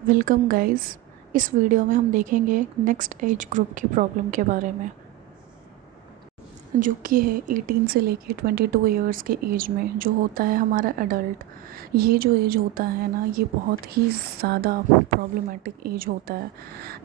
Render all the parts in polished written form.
Welcome guys. इस video में हम देखेंगे नेक्स्ट एज ग्रुप की प्रॉब्लम के बारे में, जो कि है 18 से लेके 22 इयर्स के एज में जो होता है हमारा एडल्ट। ये जो एज होता है ना, ये बहुत ही ज़्यादा प्रॉब्लमेटिक एज होता है,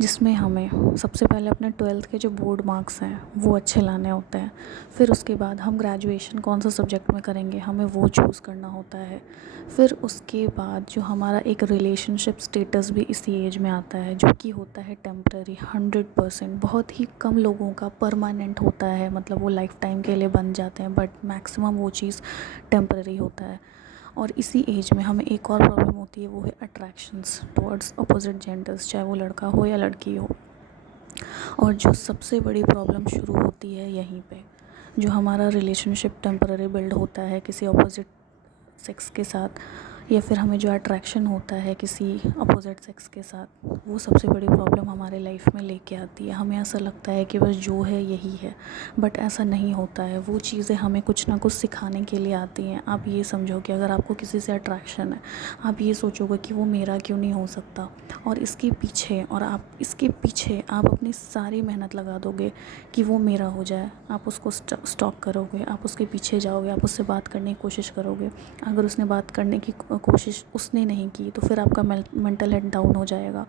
जिसमें हमें सबसे पहले अपने 12th के जो बोर्ड मार्क्स हैं वो अच्छे लाने होते हैं। फिर उसके बाद हम ग्रेजुएशन कौन सा सब्जेक्ट में करेंगे हमें वो चूज़ करना होता है। फिर उसके बाद जो हमारा एक रिलेशनशिप स्टेटस भी इसी एज में आता है, जो कि होता है टेम्पररी। 100% बहुत ही कम लोगों का परमानेंट होता है, मतलब वो लाइफ टाइम के लिए बन जाते हैं, बट मैक्सिमम वो चीज़ टेम्पररी होता है। और इसी एज में हमें एक और प्रॉब्लम होती है, वो है अट्रैक्शंस टुवर्ड्स अपोजिट जेंडर्स, चाहे वो लड़का हो या लड़की हो। और जो सबसे बड़ी प्रॉब्लम शुरू होती है यहीं पे, जो हमारा रिलेशनशिप टेम्पररी बिल्ड होता है किसी अपोजिट सेक्स के साथ, या फिर हमें जो अट्रैक्शन होता है किसी अपोजिट सेक्स के साथ, वो सबसे बड़ी प्रॉब्लम हमारे लाइफ में लेके आती है। हमें ऐसा लगता है कि बस जो है यही है, बट ऐसा नहीं होता है। वो चीज़ें हमें कुछ ना कुछ सिखाने के लिए आती हैं। आप ये समझो कि अगर आपको किसी से अट्रैक्शन है, आप ये सोचोगे कि वो मेरा क्यों नहीं हो सकता, और इसके पीछे आप अपनी सारी मेहनत लगा दोगे कि वो मेरा हो जाए। आप उसको स्टॉक करोगे, आप उसके पीछे जाओगे, आप उससे बात करने की कोशिश करोगे। अगर उसने बात करने की कोशिश उसने नहीं की तो फिर आपका मेंटल हेल्थ डाउन हो जाएगा।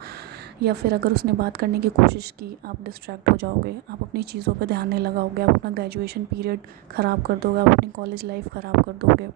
या फिर अगर उसने बात करने की कोशिश की, आप डिस्ट्रैक्ट हो जाओगे, आप अपनी चीज़ों पे ध्यान नहीं लगाओगे, आप अपना ग्रेजुएशन पीरियड ख़राब कर दोगे, आप अपनी कॉलेज लाइफ ख़राब कर दोगे।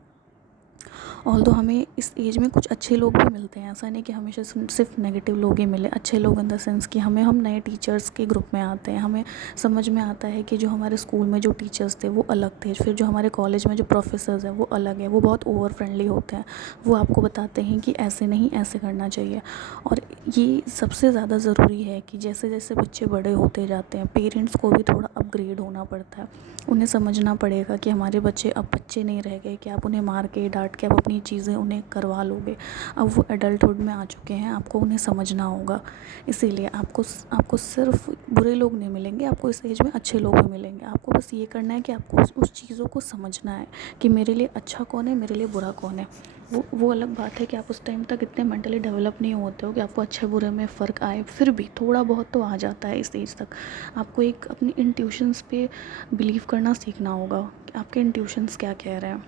ऑल्दो हमें इस एज में कुछ अच्छे लोग भी मिलते हैं, ऐसा नहीं कि हमेशा सिर्फ नेगेटिव लोग ही मिले। अच्छे लोग इन द सेंस कि हम नए टीचर्स के ग्रुप में आते हैं, हमें समझ में आता है कि जो हमारे स्कूल में जो टीचर्स थे वो अलग थे, फिर जो हमारे कॉलेज में जो प्रोफेसर्स हैं वो अलग है, वो बहुत ओवर फ्रेंडली होते हैं। वो आपको बताते हैं कि ऐसे नहीं, ऐसे करना चाहिए। और ये सबसे ज़्यादा ज़रूरी है कि जैसे जैसे बच्चे बड़े होते जाते हैं, पेरेंट्स को भी थोड़ा अपग्रेड होना पड़ता है। उन्हें समझना पड़ेगा कि हमारे बच्चे अब बच्चे नहीं रह गए कि आप उन्हें मार के डांट के आप अपनी चीज़ें उन्हें करवा लोगे। अब वो एडल्टहुड में आ चुके हैं, आपको उन्हें समझना होगा। इसीलिए आपको सिर्फ बुरे लोग नहीं मिलेंगे, आपको इस एज में अच्छे लोग भी मिलेंगे। आपको बस ये करना है कि आपको उस चीज़ों को समझना है कि मेरे लिए अच्छा कौन है, मेरे लिए बुरा कौन है। वो अलग बात है कि आप उस टाइम तक इतने मेंटली डेवलप नहीं होते हो कि आपको अच्छे बुरे में फ़र्क आए, फिर भी थोड़ा बहुत तो आ जाता है इस एज तक। आपको एक अपनी इंट्यूशंस पे बिलीव करना सीखना होगा कि आपके इंट्यूशंस क्या कह रहे हैं।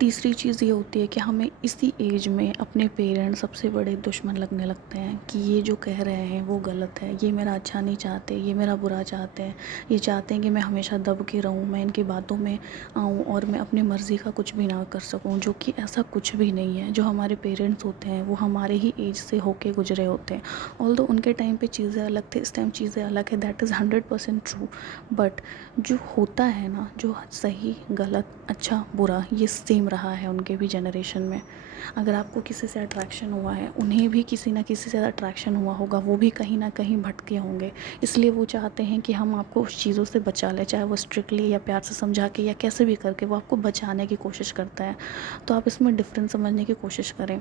तीसरी चीज़ ये होती है कि हमें इसी एज में अपने पेरेंट्स सबसे बड़े दुश्मन लगने लगते हैं कि ये जो कह रहे हैं वो गलत है, ये मेरा अच्छा नहीं चाहते, ये मेरा बुरा चाहते हैं, ये चाहते हैं कि मैं हमेशा दब के रहूं, मैं इनकी बातों में आऊं और मैं अपनी मर्ज़ी का कुछ भी ना कर सकूं, जो कि ऐसा कुछ भी नहीं है। जो हमारे पेरेंट्स होते हैं वो हमारे ही एज से होके गुजरे होते हैं। ऑल्दो उनके टाइम पे चीज़ें अलग थे, इस टाइम चीज़ें अलग है, दैट इज़ 100% ट्रू। बट जो होता है ना, जो सही गलत अच्छा बुरा ये सेम रहा है उनके भी जनरेशन में। अगर आपको किसी से अट्रैक्शन हुआ है, उन्हें भी किसी ना किसी से अट्रैक्शन हुआ होगा, वो भी कहीं ना कहीं भटके होंगे। इसलिए वो चाहते हैं कि हम आपको उस चीज़ों से बचा लें, चाहे वो स्ट्रिक्टली या प्यार से समझा के या कैसे भी करके वो आपको बचाने की कोशिश करता है। तो आप इसमें डिफरेंस समझने की कोशिश करें।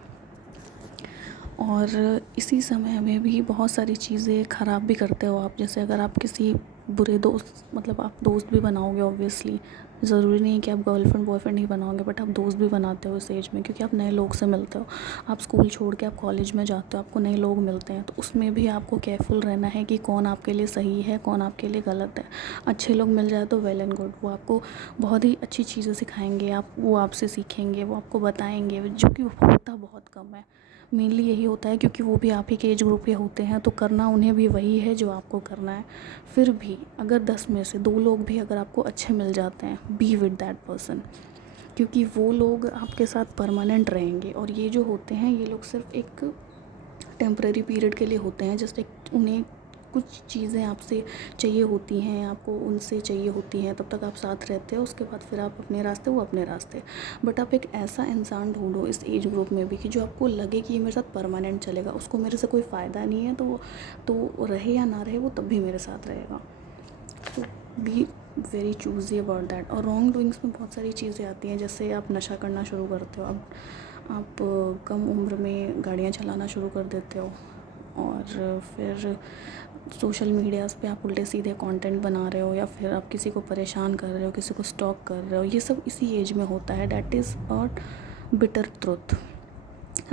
और इसी समय में भी बहुत सारी चीज़ें ख़राब भी करते हो आप। जैसे अगर आप किसी बुरे दोस्त, मतलब आप दोस्त भी बनाओगे, ऑब्वियसली ज़रूरी नहीं है कि आप गर्लफ्रेंड बॉयफ्रेंड ही बनाओगे, बट आप दोस्त भी बनाते हो इस एज में, क्योंकि आप नए लोग से मिलते हो। आप स्कूल छोड़ के आप कॉलेज में जाते हो, आपको नए लोग मिलते हैं, तो उसमें भी आपको केयरफुल रहना है कि कौन आपके लिए सही है, कौन आपके लिए गलत है। अच्छे लोग मिल जाए तो वेल एंड गुड, वो आपको बहुत ही अच्छी चीज़ें सिखाएंगे, वो आपसे सीखेंगे, वो आपको बताएंगे, जो कि होता बहुत कम है। मेनली यही होता है क्योंकि वो भी आप ही के एज ग्रुप के होते हैं, तो करना उन्हें भी वही है जो आपको करना है। फिर भी अगर 10 में से 2 लोग भी अगर आपको अच्छे मिल जाते हैं, बी विद दैट पर्सन, क्योंकि वो लोग आपके साथ परमानेंट रहेंगे। और ये जो होते हैं, ये लोग सिर्फ एक टेम्परेरी पीरियड के लिए होते हैं। जस्ट एक उन्हें कुछ चीज़ें आपसे चाहिए होती हैं, आपको उनसे चाहिए होती हैं, तब तक आप साथ रहते हो, उसके बाद फिर आप अपने रास्ते, वो अपने रास्ते। बट आप एक ऐसा इंसान ढूंढो इस एज ग्रुप में भी कि जो आपको लगे कि ये मेरे साथ परमानेंट चलेगा, उसको मेरे से कोई फ़ायदा नहीं है, तो रहे या ना रहे वो तब भी मेरे साथ रहेगा। तो be very choosy about that. और रॉन्ग डूइंग्स में बहुत सारी चीज़ें आती हैं, जैसे आप नशा करना शुरू करते हो, आप कम उम्र में गाड़ियाँ चलाना शुरू कर देते हो, और फिर सोशल मीडियाज़ पे आप उल्टे सीधे कंटेंट बना रहे हो, या फिर आप किसी को परेशान कर रहे हो, किसी को स्टॉक कर रहे हो। ये सब इसी एज में होता है, that is a bitter truth.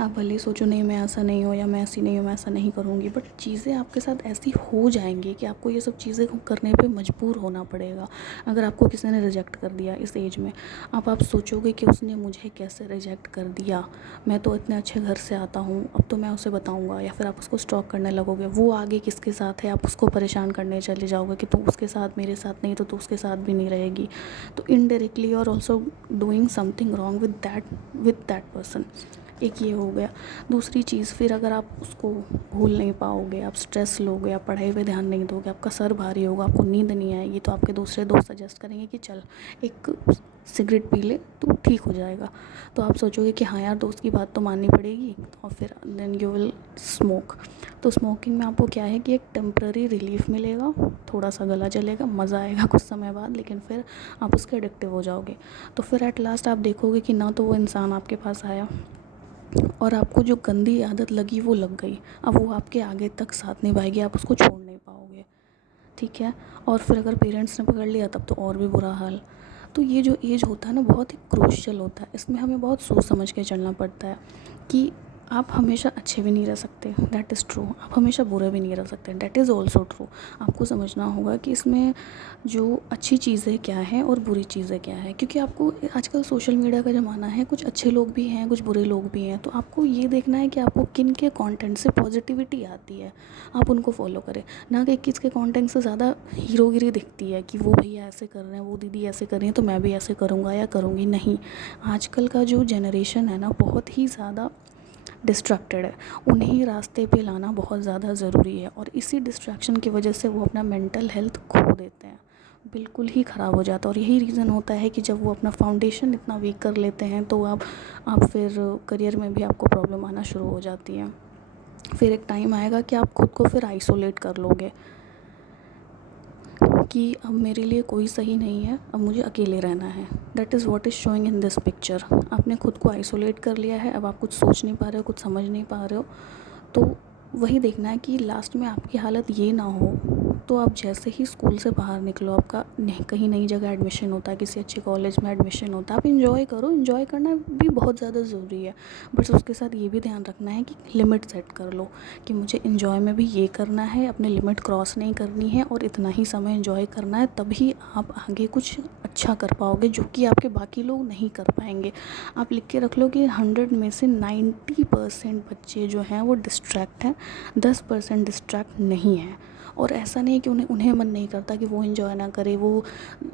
आप भले ही सोचो नहीं मैं ऐसा नहीं हूँ या मैं ऐसी नहीं हूँ, मैं ऐसा नहीं करूँगी, बट चीज़ें आपके साथ ऐसी हो जाएंगी कि आपको ये सब चीज़ें करने पे मजबूर होना पड़ेगा। अगर आपको किसी ने रिजेक्ट कर दिया इस एज में, अब आप सोचोगे कि उसने मुझे कैसे रिजेक्ट कर दिया, मैं तो इतने अच्छे घर से आता हूँ, अब तो मैं उसे बताऊँगा, या फिर आप उसको स्टॉक करने लगोगे, वो आगे किसके साथ है आप उसको परेशान करने चले जाओगे कि तू उसके साथ मेरे साथ नहीं तो तू उसके साथ भी नहीं रहेगी। तो indirectly you are also doing something wrong with that person. एक ये हो गया। दूसरी चीज़, फिर अगर आप उसको भूल नहीं पाओगे, आप स्ट्रेस लोगे, आप पढ़ाई पे ध्यान नहीं दोगे, आपका सर भारी होगा, आपको नींद नहीं आएगी, तो आपके दूसरे दोस्त सजेस्ट करेंगे कि चल एक सिगरेट पी ले तो ठीक हो जाएगा। तो आप सोचोगे कि हाँ यार दोस्त की बात तो माननी पड़ेगी, और फिर देन यू विल स्मोक। तो स्मोकिंग में आपको क्या है कि एक टेम्प्ररी रिलीफ मिलेगा, थोड़ा सा गला जलेगा, मज़ा आएगा कुछ समय बाद, लेकिन फिर आप उसके एडिक्टिव हो जाओगे। तो फिर एट लास्ट आप देखोगे कि ना तो वो इंसान आपके पास आया, और आपको जो गंदी आदत लगी वो लग गई। अब वो आपके आगे तक साथ निभाएगी, आप उसको छोड़ नहीं पाओगे, ठीक है। और फिर अगर पेरेंट्स ने पकड़ लिया तब तो और भी बुरा हाल। तो ये जो एज होता है ना बहुत ही क्रूशियल होता है, इसमें हमें बहुत सोच समझ के चलना पड़ता है कि आप हमेशा अच्छे भी नहीं रह सकते, दैट इज़ ट्रू, आप हमेशा बुरे भी नहीं रह सकते, दैट इज़ ऑल्सो ट्रू। आपको समझना होगा कि इसमें जो अच्छी चीज़ें क्या हैं और बुरी चीज़ें क्या हैं, क्योंकि आपको आजकल सोशल मीडिया का ज़माना है, कुछ अच्छे लोग भी हैं कुछ बुरे लोग भी हैं, तो आपको ये देखना है कि आपको किन के कंटेंट से पॉजिटिविटी आती है, आप उनको फॉलो करें, ना कि किसके कंटेंट से ज़्यादा हीरोगिरी दिखती है कि वो भैया ऐसे कर रहे हैं, वो दीदी ऐसे कर रही हैं, तो मैं भी ऐसे करूँगा या करूँगी। नहीं, आजकल का जो जनरेशन है ना बहुत ही ज़्यादा डिस्ट्रैक्टेड है, उन्हें रास्ते पे लाना बहुत ज़्यादा ज़रूरी है, और इसी डिस्ट्रैक्शन की वजह से वो अपना मेंटल हेल्थ खो देते हैं, बिल्कुल ही ख़राब हो जाता है। और यही रीज़न होता है कि जब वो अपना फाउंडेशन इतना वीक कर लेते हैं तो आप फिर करियर में भी आपको प्रॉब्लम आना शुरू हो जाती है। फिर एक टाइम आएगा कि आप खुद को फिर आइसोलेट कर लोगे कि अब मेरे लिए कोई सही नहीं है, अब मुझे अकेले रहना है। That is what is showing in this picture. आपने खुद को आइसोलेट कर लिया है, अब आप कुछ सोच नहीं पा रहे हो, कुछ समझ नहीं पा रहे हो। तो वही देखना है कि लास्ट में आपकी हालत ये ना हो, तो आप जैसे ही स्कूल से बाहर निकलो, आपका कहीं नई जगह एडमिशन होता है, किसी अच्छे कॉलेज में एडमिशन होता है, आप इंजॉय करो, इंजॉय करना भी बहुत ज़्यादा ज़रूरी है, बट उसके साथ ये भी ध्यान रखना है कि लिमिट सेट कर लो कि मुझे इंजॉय में भी ये करना है, अपने लिमिट क्रॉस नहीं करनी है, और इतना ही समय इंजॉय करना है, तभी आप आगे कुछ अच्छा कर पाओगे जो कि आपके बाकी लोग नहीं कर पाएंगे। आप लिख के रख लो कि 100 में से 90% बच्चे जो हैं वो डिस्ट्रैक्ट हैं, 10% डिस्ट्रैक्ट नहीं हैं। और ऐसा नहीं है कि उन्हें मन नहीं करता कि वो इन्जॉय ना करे, वो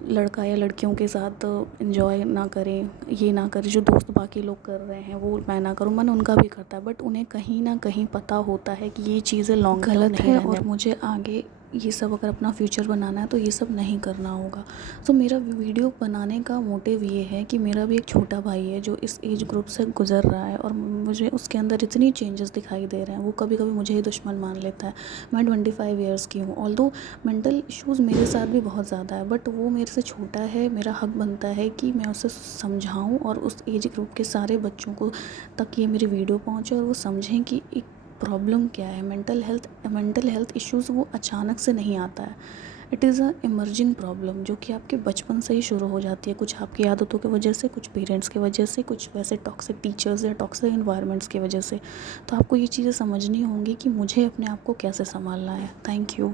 लड़का या लड़कियों के साथ इन्जॉय ना करें, ये ना करें, जो दोस्त बाकी लोग कर रहे हैं वो मैं ना करूँ, मन उनका भी करता है, बट उन्हें कहीं ना कहीं पता होता है कि ये चीज़ें लॉन्ग गलत है, और मुझे आगे ये सब अगर अपना फ्यूचर बनाना है तो ये सब नहीं करना होगा। तो मेरा वीडियो बनाने का मोटिव ये है कि मेरा भी एक छोटा भाई है जो इस एज ग्रुप से गुज़र रहा है, और मुझे उसके अंदर इतनी चेंजेस दिखाई दे रहे हैं, वो कभी कभी मुझे ही दुश्मन मान लेता है। मैं 25 ईयर्स की हूँ, ऑल्दो मेंटल इश्यूज़ मेरे साथ भी बहुत ज़्यादा है, बट वो मेरे से छोटा है, मेरा हक बनता है कि मैं उसे समझाऊँ और उस एज ग्रुप के सारे बच्चों को तक ये मेरी वीडियो पहुँचे, और वो समझें कि एक प्रॉब्लम क्या है। मेंटल हेल्थ इश्यूज़ वो अचानक से नहीं आता है, it is a emerging problem जो कि आपके बचपन से ही शुरू हो जाती है, कुछ आपकी आदतों की वजह से, कुछ पेरेंट्स की वजह से, कुछ वैसे टॉक्सिक टीचर्स या टॉक्सिक इन्वायरमेंट्स की वजह से। तो आपको ये चीज़ें समझनी होंगी कि मुझे अपने आप को कैसे संभालना है। Thank you.